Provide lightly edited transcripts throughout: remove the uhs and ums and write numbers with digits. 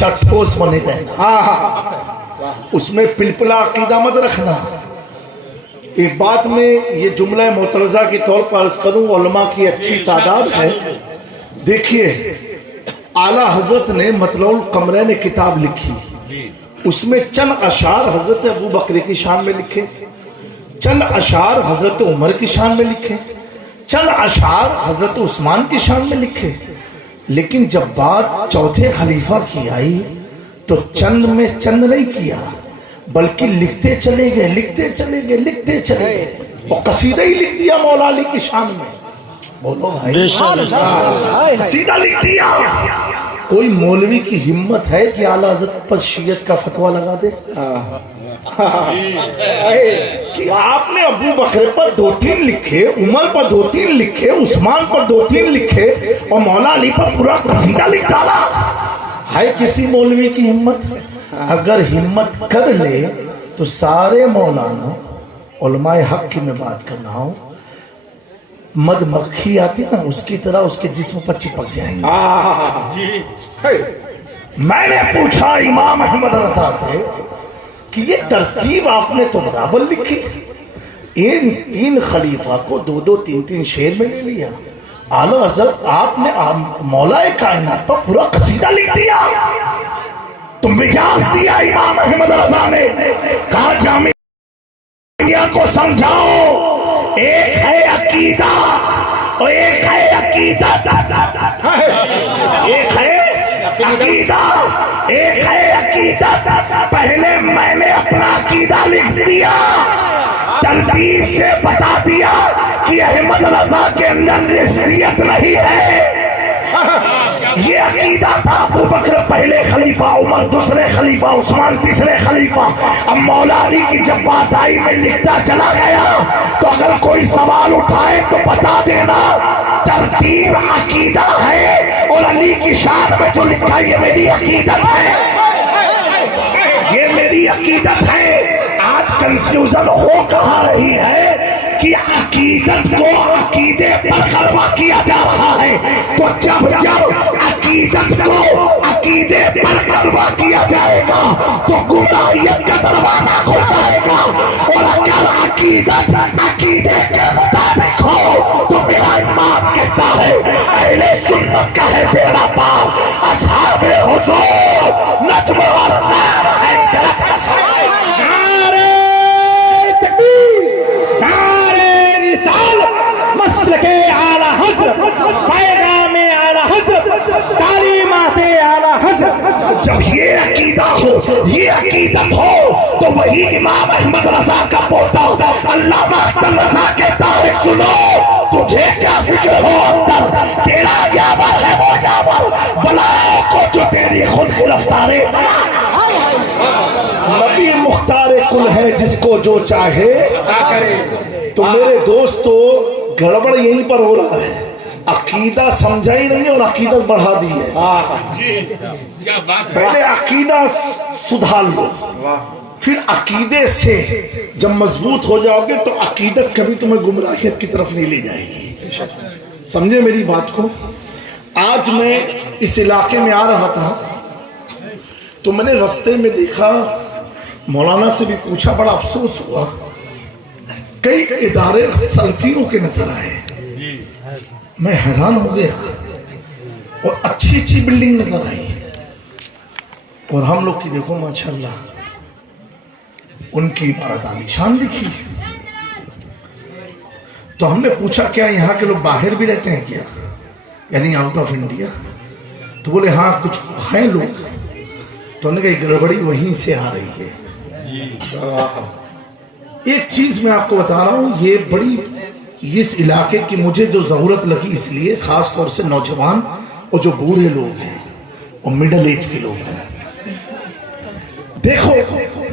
ठोस बने रहना, उसमें पिलपिला अकीदा मत रखना। एक बात में ये जुमला मोतरज़ा के तौर पर अर्ज करूं, उलमा की अच्छी तादाद है। देखिए आला हजरत ने मतलउल कमरे ने किताब लिखी, उसमें चंद अशार हजरत अबू बकर की शान में लिखे, चंद अशार हजरत उमर की शान में लिखे, चंद अशार हजरत उस्मान की शान में लिखे। लेकिन जब बात चौथे खलीफा की आई तो चंद में चंद नहीं किया, बल्कि लिखते चले गए, लिखते चले गए, लिखते चले गए, और कसीदा ही लिख दिया मौला अली की शान में। बोलो भाई, कसीदा लिख दिया। कोई मौलवी की हिम्मत है कि आला हज़रत पर शियत का फतवा लगा दे कि आपने अबू बकर पर 2-3 लिखे, उमर पर 2-3 लिखे, उस्मान पर 2-3 लिखे, और मौला अली पर पूरा कसीदा लिख डाला? है किसी मौलवी की हिम्मत? अगर हिम्मत कर ले तो सारे मौलाना उलमाए हक की मैं बात कर रहा हूं, मधुमक्खी आती ना उसकी तरह उसके जिस्म पर चिपक जाएंगे। मैंने पूछा इमाम अहमद रजा से कि ये तरतीब आपने तो बराबर लिखी, इन 3 खलीफा को 2-2, 3-3 शेर में ले लिया, आला हज़रत आपने मौलाए कायनात पर पूरा कसीदा लिख दिया। तो मिजाज दिया इमाम अहमद रजा ने, कहा जामिया को समझाओ, एक है अकीदा और एक है अकीदत, एक है अकीदा, एक है अकीदत। पहले मैंने अपना अकीदा लिख दिया, तरतीब से बता दिया कि अहमद रजा के अंदर रिज़ियत नहीं है। ये अकीदा था अबू बकर पहले खलीफा, उमर दूसरे खलीफा, उस्मान तीसरे खलीफा। अब मौला अली की जब बात आई मैं लिखता चला गया, तो अगर कोई सवाल उठाए तो बता देना तरतीब अकीदा है, और अली की शान में जो लिखा है ये मेरी अकीदत है, ये मेरी अकीदत है। आज कंफ्यूजन हो कहा रही है कि अकीदत को अकीदे पर गलबा किया जा रहा है, तो जब जब अकीदत को अकीदे पर गलबा किया जाएगा तो गुमराहियत का दरवाजा खुल जाएगा। और अगर अकीदत अकीदे के मुताबिक हो तो मेरा इमाम कहता है अहले सुन्नत का है बेड़ा पार, असहाबे हुजूर नज्म और नाम है गलत मसलके आला हज़रत, पैगामे आला हज़रत, तालीमाते आला हज़रत। जब ये अकीदा हो, ये अकीदत हो, तो वही इमाम अहमद रजा का पोता अल्लामा अख्तर रजा कहता है सुनो, तुझे क्या फिक्र हो अंदर, तेरा यावर है वो यावर, बलाओं को जो तेरी खुद गिरफ्तारे। नबी मुख्तार कुल है जिसको जो चाहे तो मेरे दोस्तों गड़बड़ यहीं पर हो रहा है, अकीदा समझा ही नहीं और अकीदत बढ़ा दी है। पहले अकीदा सुधार लो, फिर अकीदे से जब मजबूत हो जाओगे तो अकीदत कभी तुम्हें गुमराहियत की तरफ नहीं ले जाएगी। समझे मेरी बात को? आज मैं इस इलाके में आ रहा था तो मैंने रास्ते में देखा, मौलाना से भी पूछा, बड़ा अफसोस हुआ, कई इदारे सल्फियों के नजर आए। मैं हैरान हो गया, और अच्छी अच्छी बिल्डिंग नजर आई, और हम लोग की देखो माशाल्लाह उनकी इमारत आलीशान दिखी। तो हमने पूछा क्या यहाँ के लोग बाहर भी रहते हैं क्या, यानी आउट ऑफ इंडिया? तो बोले हाँ कुछ हैं लोग। तो हमने कहा गड़बड़ी वहीं से आ रही है। एक चीज मैं आपको बता रहा हूं, ये बड़ी इस इलाके की मुझे जो जरूरत लगी, इसलिए खास तौर से नौजवान और जो बूढ़े लोग हैं और मिडिल एज के लोग हैं। देखो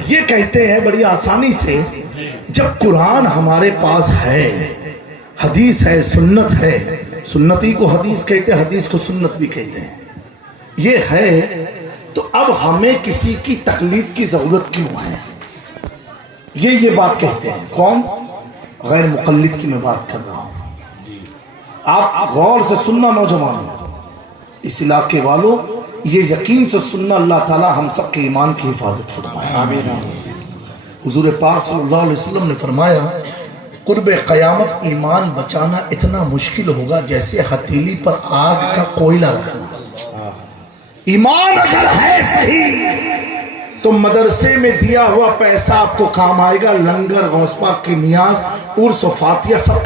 ये कहते हैं बड़ी आसानी से, जब कुरान हमारे पास है, हदीस है, सुन्नत है, सुन्नती को हदीस कहते हैं, हदीस को सुन्नत भी कहते हैं, ये है, तो अब हमें किसी की तकलीद की जरूरत क्यों है? ये बात कहते हैं। कौन? गैर मुक़ल्लिद की मैं बात कर रहा हूं। आप गौर से सुनना नौजवानों, इस इलाके वालों, یہ یقین سے سننا اللہ تعالی ہم سب کے ایمان کی حفاظت فرمائے. آمین. حضور پاک صلی اللہ علیہ وسلم نے فرمایا قرب قیامت ایمان بچانا اتنا مشکل ہوگا جیسے ہتھیلی پر آگ کا کوئلہ رکھنا. ایمان اگر ہے صحیح تو مدرسے میں دیا ہوا پیسہ آپ کو کام آئے گا. لنگر، غوث پاک کی نیاز، عرس و فاتحہ سب